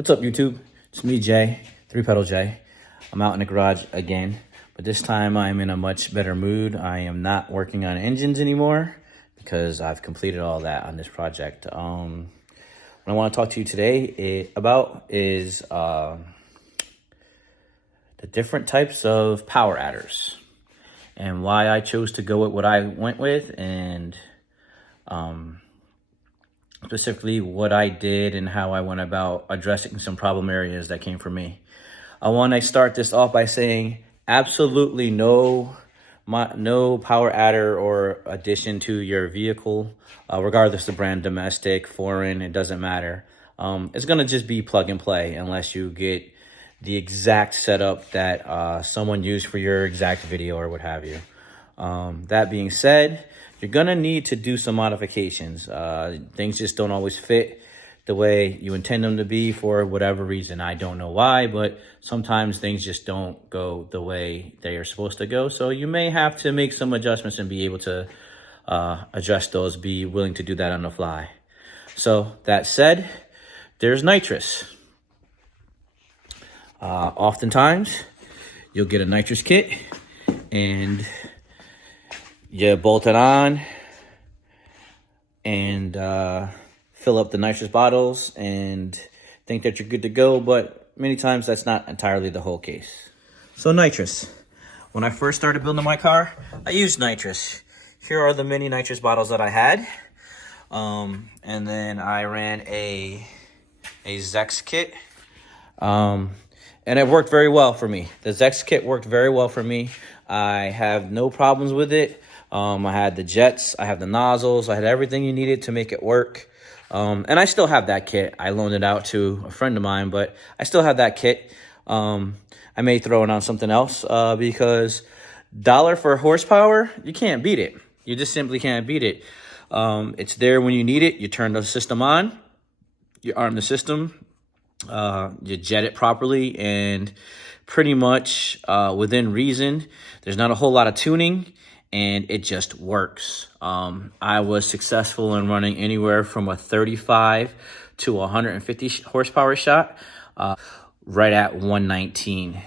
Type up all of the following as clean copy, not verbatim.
What's up, YouTube? It's me, Jay, 3-Pedal Jay. I'm out in the garage again, but this time I'm in a much better mood. I am not working on engines anymore because I've completed all that on this project. What I want to talk to you today about is the different types of power adders and why I chose to go with what I went with, and specifically what I did and how I went about addressing some problem areas that came from me. I want to start this off by saying absolutely no power adder or addition to your vehicle, regardless of brand, domestic, foreign, it doesn't matter. It's going to just be plug and play unless you get the exact setup that someone used for your exact video or what have you. That being said, you're gonna need to do some modifications. Things just don't always fit the way you intend them to be for whatever reason. I don't know why, but sometimes things just don't go the way they are supposed to go. So you may have to make some adjustments and be able to address those, be willing to do that on the fly. So that said, there's nitrous. Oftentimes, you'll get a nitrous kit and you bolt it on and fill up the nitrous bottles and think that you're good to go, but many times that's not entirely the whole case. So nitrous. When I first started building my car, I used nitrous. Here are the mini nitrous bottles that I had. And then I ran a Zex kit. And it worked very well for me. The Zex kit worked very well for me. I have no problems with it. I had the jets, I have the nozzles, I had everything you needed to make it work. And I still have that kit. I loaned it out to a friend of mine, but I still have that kit. I may throw it on something else because dollar for horsepower, you can't beat it. You just simply can't beat it. It's there when you need it. You turn the system on, you arm the system, you jet it properly, and pretty much within reason. There's not a whole lot of tuning, and it just works. I was successful in running anywhere from a 35 to 150 horsepower shot, right at 119. It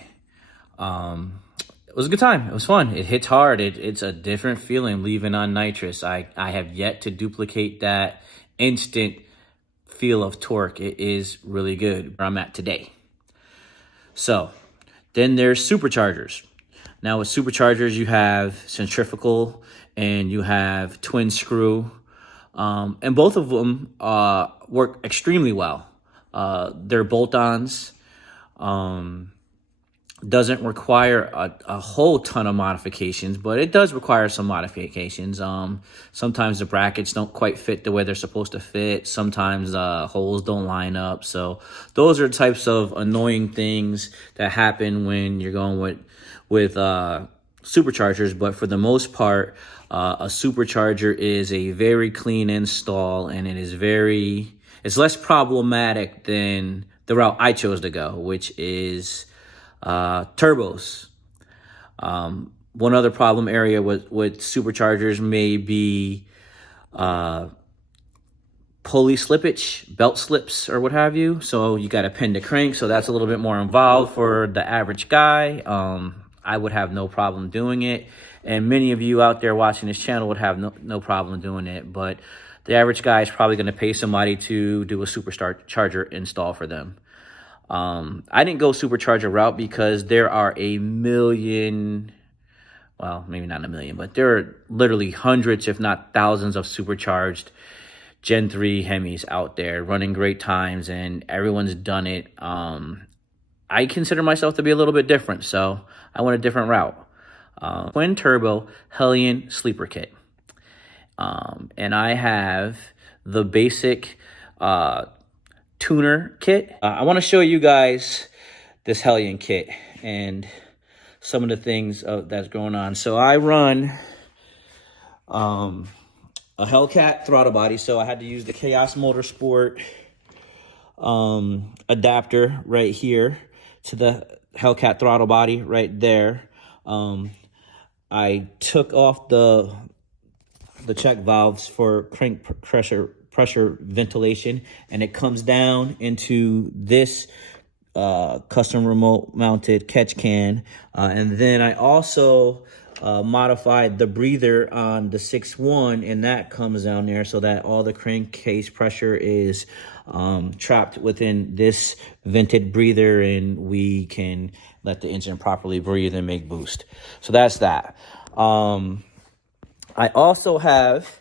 was a good time. It was fun. It hits hard. It's a different feeling leaving on nitrous. I have yet to duplicate that instant feel of torque. It is really good where I'm at today. So then there's superchargers. Now with superchargers, you have centrifugal and you have twin screw, and both of them work extremely well. They're bolt-ons. Doesn't require a whole ton of modifications, but it does require some modifications. Sometimes the brackets don't quite fit the way they're supposed to fit. Sometimes holes don't line up. So those are types of annoying things that happen when you're going with superchargers. But for the most part, a supercharger is a very clean install, and it's less problematic than the route I chose to go, which is turbos. One other problem area with superchargers may be pulley slippage, belt slips, or what have you. So you got to pin the crank, so that's a little bit more involved for the average guy. I would have no problem doing it, and many of you out there watching this channel would have no problem doing it, but the average guy is probably going to pay somebody to do a supercharger install for them. I didn't go supercharger route because there are a million, well, maybe not a million, but there are literally hundreds, if not thousands, of supercharged Gen 3 Hemis out there running great times, and everyone's done it. I consider myself to be a little bit different, so I went a different route. Twin turbo Hellion sleeper kit. And I have the basic tuner kit. I want to show you guys this Hellion kit and some of the things that's going on. So I run a Hellcat throttle body, so I had to use the Chaos Motorsport adapter right here to the Hellcat throttle body right there. I took off the check valves for crank pressure pressure ventilation, and it comes down into this custom remote mounted catch can. And then I also modified the breather on the 6.1, and that comes down there so that all the crankcase pressure is trapped within this vented breather, and we can let the engine properly breathe and make boost. So that's that. I also have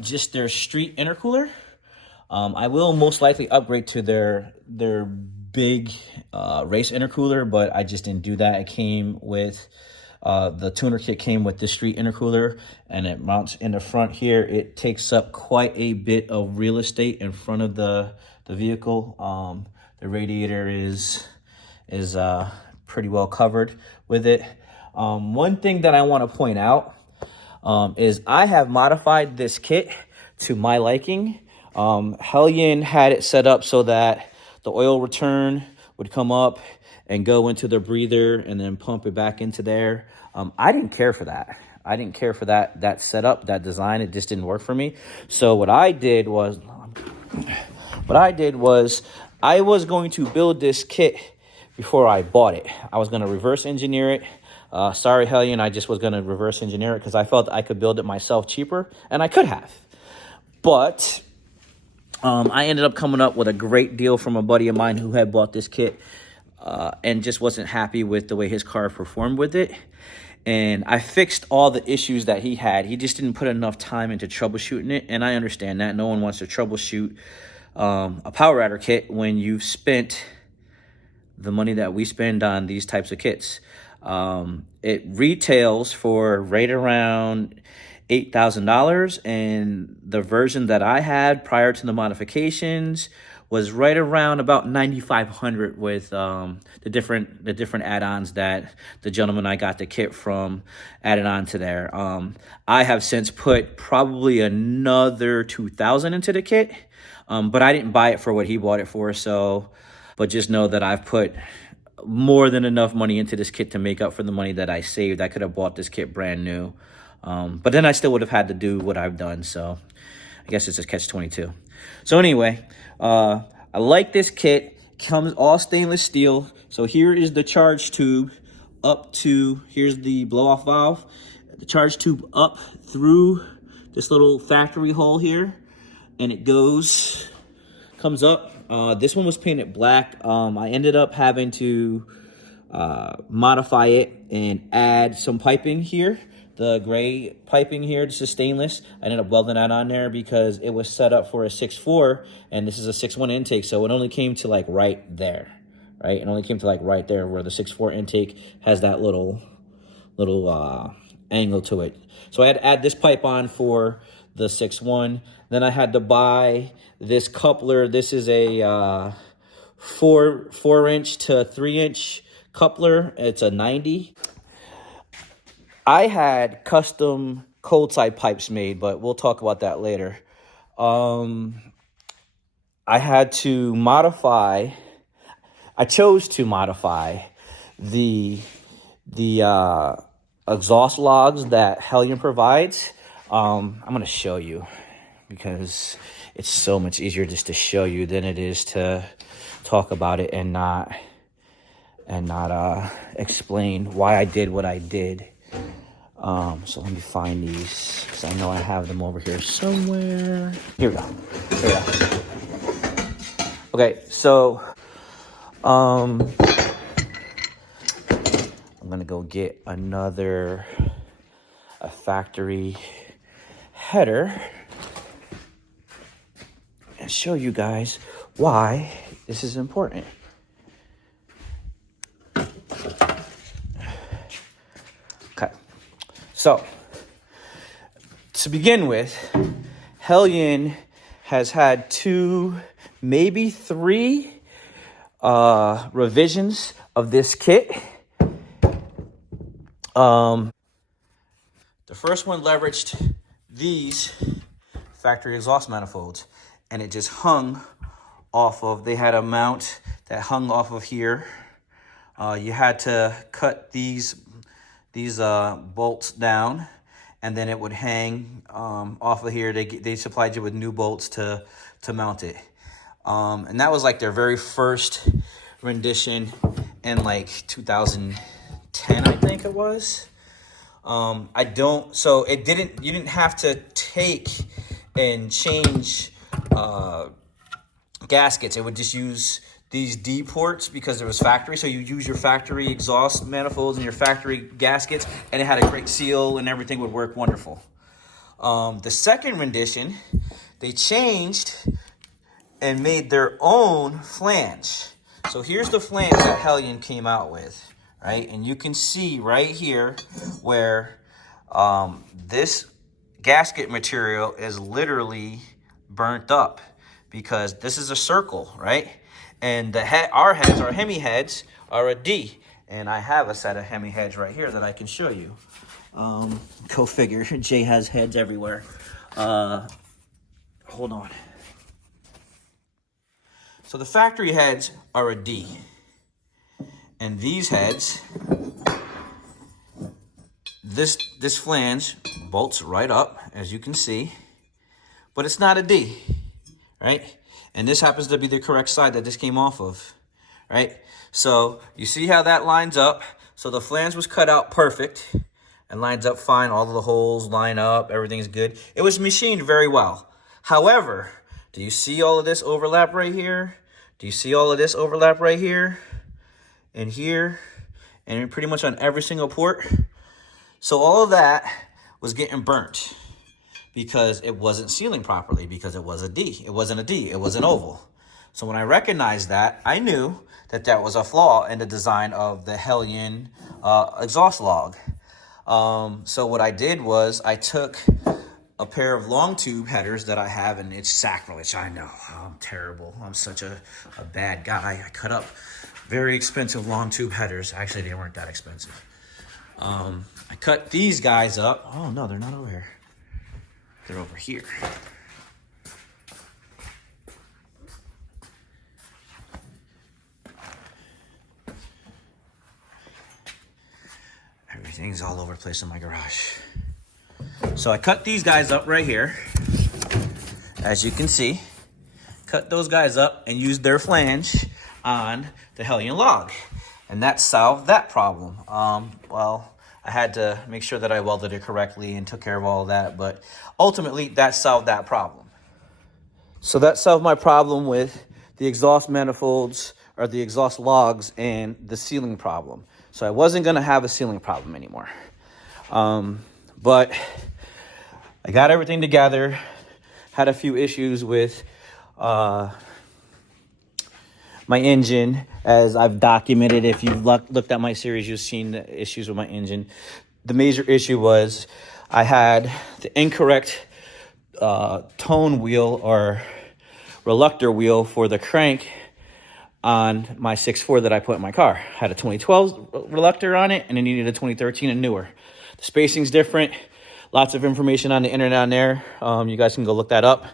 just their street intercooler. I will most likely upgrade to their big race intercooler, but I just didn't do that. It came with the tuner kit came with the street intercooler, and it mounts in the front here. It takes up quite a bit of real estate in front of the vehicle. The radiator is pretty well covered with it. One thing that I want to point out is I have modified this kit to my liking. Hellion had it set up so that the oil return would come up and go into the breather and then pump it back into there. I didn't care for that. I didn't care for that setup, that design. It just didn't work for me. So what I did was I was going to build this kit before I bought it. I was going to reverse engineer it. Sorry, Hellion, I just was going to reverse engineer it because I felt I could build it myself cheaper, and I could have. But I ended up coming up with a great deal from a buddy of mine who had bought this kit and just wasn't happy with the way his car performed with it. And I fixed all the issues that he had. He just didn't put enough time into troubleshooting it, and I understand that. No one wants to troubleshoot a Power Adder kit when you've spent the money that we spend on these types of kits. It retails for right around $8,000, and the version that I had prior to the modifications was right around about $9,500 with the different add-ons that the gentleman I got the kit from added on to there. I have since put probably another $2,000 into the kit, but I didn't buy it for what he bought it for. So, but just know that I've put more than enough money into this kit to make up for the money that I saved. I could have bought this kit brand new, but then I still would have had to do what I've done. So I guess it's a catch-22. So anyway, I like this kit. Comes all stainless steel. So here is the charge tube up to, here's the blow-off valve. The charge tube up through this little factory hole here, and it comes up. This one was painted black. I ended up having to modify it and add some piping here. The gray piping here, this is stainless. I ended up welding that on there because it was set up for a 6.4, and this is a 6.1 intake, so it only came to like right there, right? It only came to like right there where the 6.4 intake has that little angle to it. So I had to add this pipe on for the 6.1. Then I had to buy this coupler. This is a 4-inch to 3-inch coupler. It's a 90. I had custom cold side pipes made, but we'll talk about that later. I chose to modify the exhaust logs that Hellion provides. I'm going to show you because it's so much easier just to show you than it is to talk about it and not explain why I did what I did. So let me find these because I know I have them over here somewhere. Here we go. Okay, so I'm gonna go get a factory header and show you guys why this is important. Okay, so to begin with, Hellion has had 2, maybe 3 revisions of this kit. The first one leveraged these factory exhaust manifolds, and it just hung off of, they had a mount that hung off of here. You had to cut these bolts down, and then it would hang off of here. They supplied you with new bolts to mount it. And that was like their very first rendition in like 2010, I think it was. So you didn't have to take and change gaskets. It would just use these D ports because it was factory. So you use your factory exhaust manifolds and your factory gaskets, and it had a great seal and everything would work wonderful. The second rendition, they changed and made their own flange. So here's the flange that Hellion came out with, right? And you can see right here where this gasket material is literally burnt up because this is a circle, right? And our Hemi heads are a D. And I have a set of Hemi heads right here that I can show you. Go figure, Jay has heads everywhere. Hold on. So the factory heads are a D. And these heads, this flange bolts right up, as you can see, but it's not a D, right? And this happens to be the correct side that this came off of, right? So you see how that lines up. So the flange was cut out perfect and lines up fine. All of the holes line up, everything's good. It was machined very well. However, do you see all of this overlap right here? Do you see all of this overlap right here and here and pretty much on every single port? So all of that was getting burnt because it wasn't sealing properly because it was a D. It wasn't a D, it was an oval. So when I recognized that, I knew that that was a flaw in the design of the Hellion exhaust log. So what I did was I took a pair of long tube headers that I have, and it's sacrilege, I know. I'm terrible. I'm such a bad guy. I cut up very expensive long tube headers. Actually, they weren't that expensive. I cut these guys up. Oh, no, they're not over here. They're over here. Everything's all over the place in my garage. So I cut these guys up right here. As you can see, cut those guys up and used their flange on the Hellion log. And that solved that problem. Well, I had to make sure that I welded it correctly and took care of all of that, but ultimately that solved that problem. So that solved my problem with the exhaust manifolds or the exhaust logs and the sealing problem. So I wasn't gonna have a sealing problem anymore. But I got everything together, had a few issues with my engine, as I've documented. If you've looked at my series, you've seen the issues with my engine. The major issue was I had the incorrect tone wheel or reluctor wheel for the crank on my 6.4 that I put in my car. I had a 2012 reluctor on it, and it needed a 2013 and newer. The spacing's different. Lots of information on the internet on there. You guys can go look that up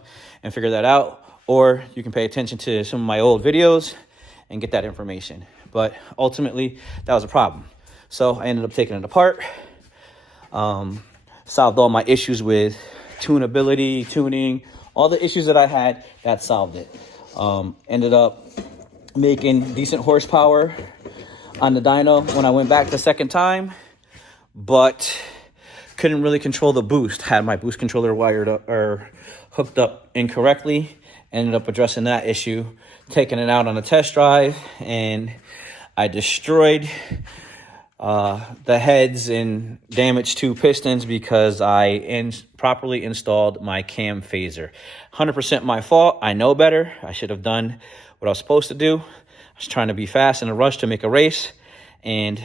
and figure that out. Or you can pay attention to some of my old videos and get that information. But ultimately, that was a problem. So I ended up taking it apart. Solved all my issues with tunability, tuning, all the issues that I had, that solved it. Ended up making decent horsepower on the dyno when I went back the second time, but couldn't really control the boost. Had my boost controller wired up or hooked up incorrectly. Ended up addressing that issue, taking it out on a test drive, and I destroyed the heads and damaged 2 pistons because I properly installed my cam phaser. 100% my fault. I know better. I should have done what I was supposed to do. I was trying to be fast in a rush to make a race, and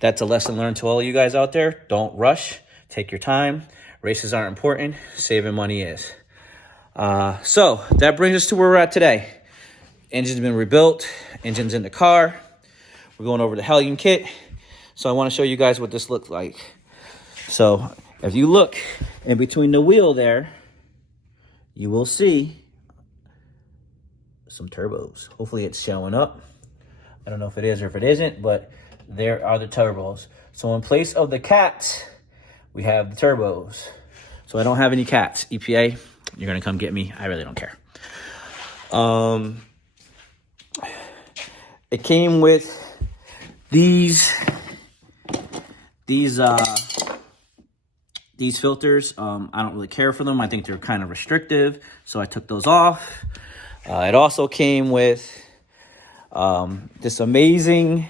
that's a lesson learned to all of you guys out there. Don't rush. Take your time. Races aren't important. Saving money is. So that brings us to where we're at today. Engine's been rebuilt. Engine's in the car. We're going over the Hellion kit. So I want to show you guys what this looks like. So if you look in between the wheel there, you will see some turbos. Hopefully it's showing up. I don't know if it is or if it isn't, but there are the turbos. So in place of the cats, we have the turbos. So I don't have any cats. EPA, you're gonna come get me. I really don't care. It came with these filters. I don't really care for them. I think they're kind of restrictive, so I took those off. It also came with this amazing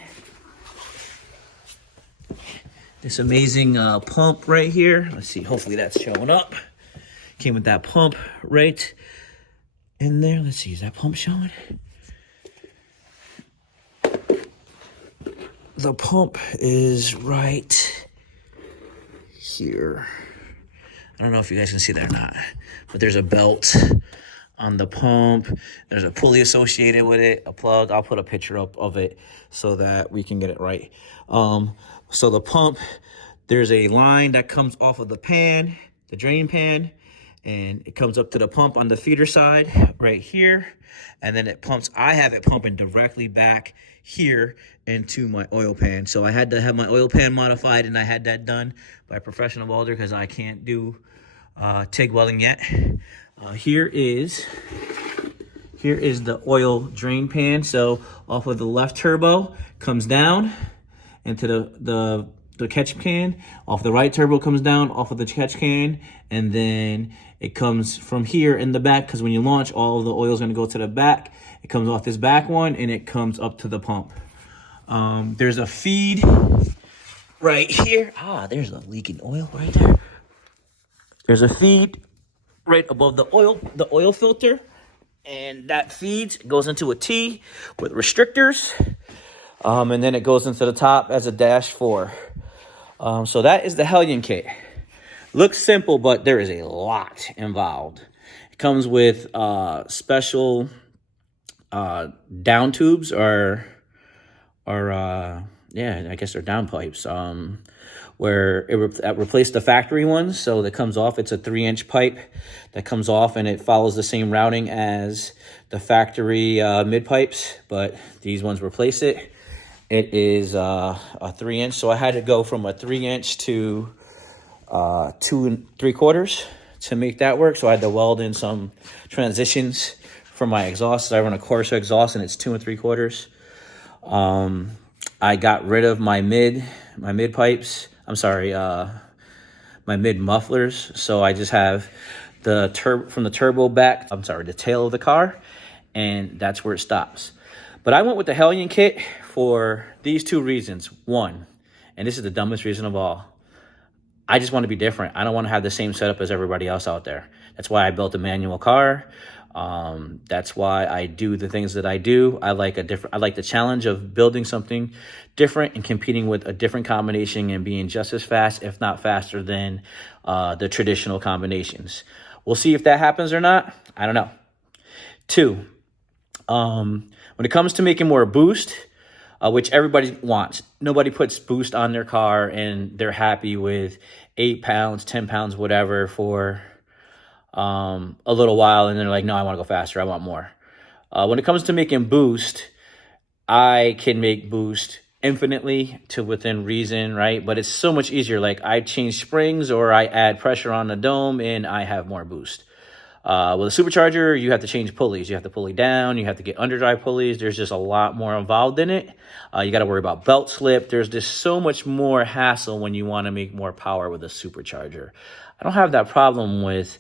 pump right here. Let's see, hopefully that's showing up. Came with that pump right in there. Let's see, is that pump showing? The pump is right here. I don't know if you guys can see that or not, but there's a belt on the pump. There's a pulley associated with it, a plug. I'll put a picture up of it so that we can get it right. So the pump, there's a line that comes off of the pan, the drain pan, and it comes up to the pump on the feeder side right here. And then it pumps, I have it pumping directly back here into my oil pan. So I had to have my oil pan modified, and I had that done by a professional welder because I can't do TIG welding yet. Here is the oil drain pan. So off of the left turbo comes down into the catch can. Off the right turbo comes down off of the catch can, and then it comes from here in the back, because when you launch, all of the oil is going to go to the back. It comes off this back one, and it comes up to the pump. There's a feed right here. There's a leaking oil right there. There's a feed right above the oil filter, and that feed goes into a T with restrictors, and then it goes into the top as a -4. So that is the Hellion kit. Looks simple, but there is a lot involved. It comes with special down tubes, or I guess they're down pipes, where it replaced the factory ones. So that comes off. It's a 3-inch pipe that comes off, and it follows the same routing as the factory mid pipes, but these ones replace it. It is a 3-inch, so I had to go from a 3-inch to 2 3/4 to make that work. So I had to weld in some transitions for my exhaust. I run a Corsa exhaust, and it's 2 3/4. I got rid of my mid pipes. I'm sorry, my mid mufflers. So I just have the from the turbo back. The tail of the car, and that's where it stops. But I went with the Hellion kit for these 2 reasons. One, and this is the dumbest reason of all, I just want to be different. I don't want to have the same setup as everybody else out there. That's why I built a manual car. That's why I do the things that I do. I like the challenge of building something different and competing with a different combination and being just as fast, if not faster, than the traditional combinations. We'll see if that happens or not. I don't know. 2, when it comes to making more boost, which everybody wants, nobody puts boost on their car and they're happy with 8 pounds, 10 pounds, whatever for a little while, and then they're like, no, I want to go faster, I want more. When it comes to making boost, I can make boost infinitely to within reason, right? But it's so much easier. Like, I change springs or I add pressure on the dome and I have more boost. With a supercharger, you have to change pulleys. You have to pulley down. You have to get underdrive pulleys. There's just a lot more involved in it. You got to worry about belt slip. There's just so much more hassle when you want to make more power with a supercharger. I don't have that problem with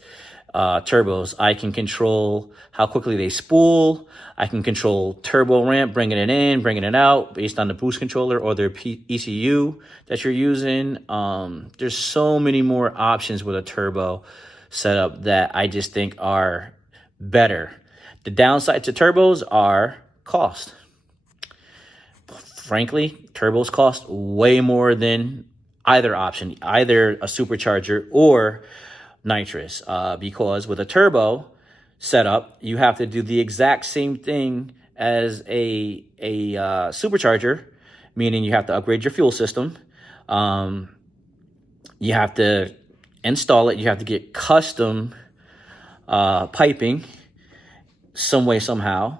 turbos. I can control how quickly they spool. I can control turbo ramp, bringing it in, bringing it out based on the boost controller or their ECU that you're using. There's so many more options with a turbo setup that I just think are better. The downside to turbos are cost. Frankly, turbos cost way more than either option, either a supercharger or nitrous, because with a turbo setup, you have to do the exact same thing as a supercharger, meaning you have to upgrade your fuel system. You have to install it. You have to get custom piping some way, somehow.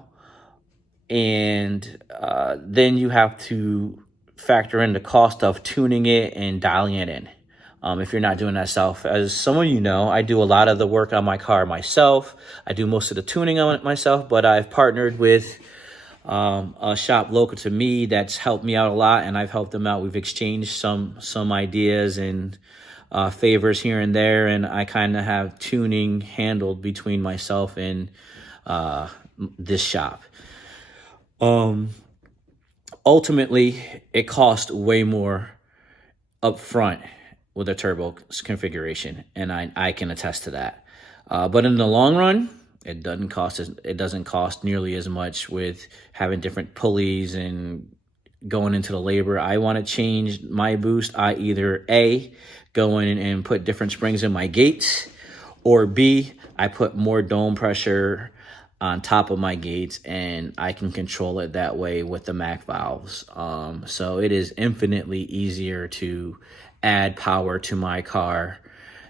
And then you have to factor in the cost of tuning it and dialing it in. if you're not doing that self. As some of you know, I do a lot of the work on my car myself. I do most of the tuning on it myself, but I've partnered with a shop local to me that's helped me out a lot, and I've helped them out. We've exchanged some ideas and favors here and there, and I kind of have tuning handled between myself and this shop. Ultimately, it costs way more up front with a turbo configuration, and I can attest to that. But in the long run, it doesn't cost nearly as much with having different pulleys and going into the labor. I want to change my boost. I either A, go in and put different springs in my gates, or B, I put more dome pressure on top of my gates, and I can control it that way with the Mac valves. So it is infinitely easier to add power to my car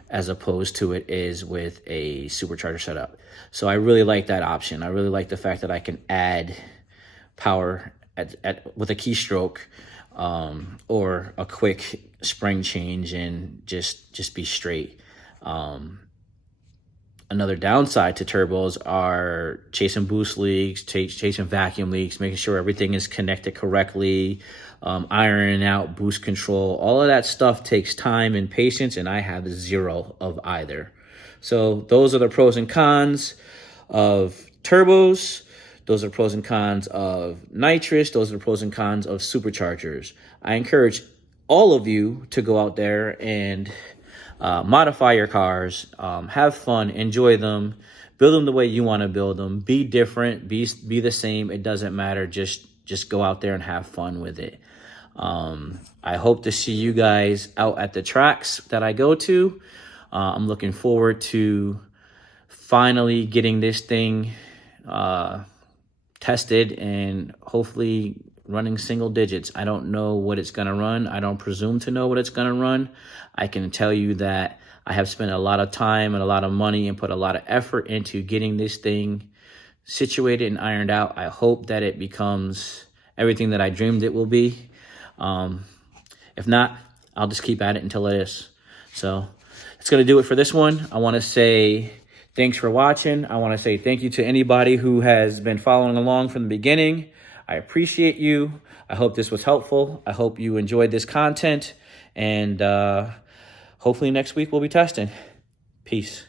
as opposed to it is with a supercharger setup. So I really like that option. I really like the fact that I can add power with a keystroke or a quick spring change and just be straight. Another downside to turbos are chasing boost leaks, chasing vacuum leaks, making sure everything is connected correctly, ironing out boost control. All of that stuff takes time and patience, and I have zero of either. So those are the pros and cons of turbos. Those are pros and cons of nitrous. Those are the pros and cons of superchargers. I encourage all of you to go out there and modify your cars, have fun, enjoy them, build them the way you want to build them. Be different, be the same. It doesn't matter. Just go out there and have fun with it. I hope to see you guys out at the tracks that I go to. I'm looking forward to finally getting this thing tested and hopefully running single digits. I don't know what it's going to run. I don't presume to know what it's going to run. I can tell you that I have spent a lot of time and a lot of money and put a lot of effort into getting this thing situated and ironed out. I hope that it becomes everything that I dreamed it will be. If not, I'll just keep at it until it is. So that's going to do it for this one. I want to say thanks for watching. I want to say thank you to anybody who has been following along from the beginning. I appreciate you. I hope this was helpful. I hope you enjoyed this content. And hopefully next week we'll be testing. Peace.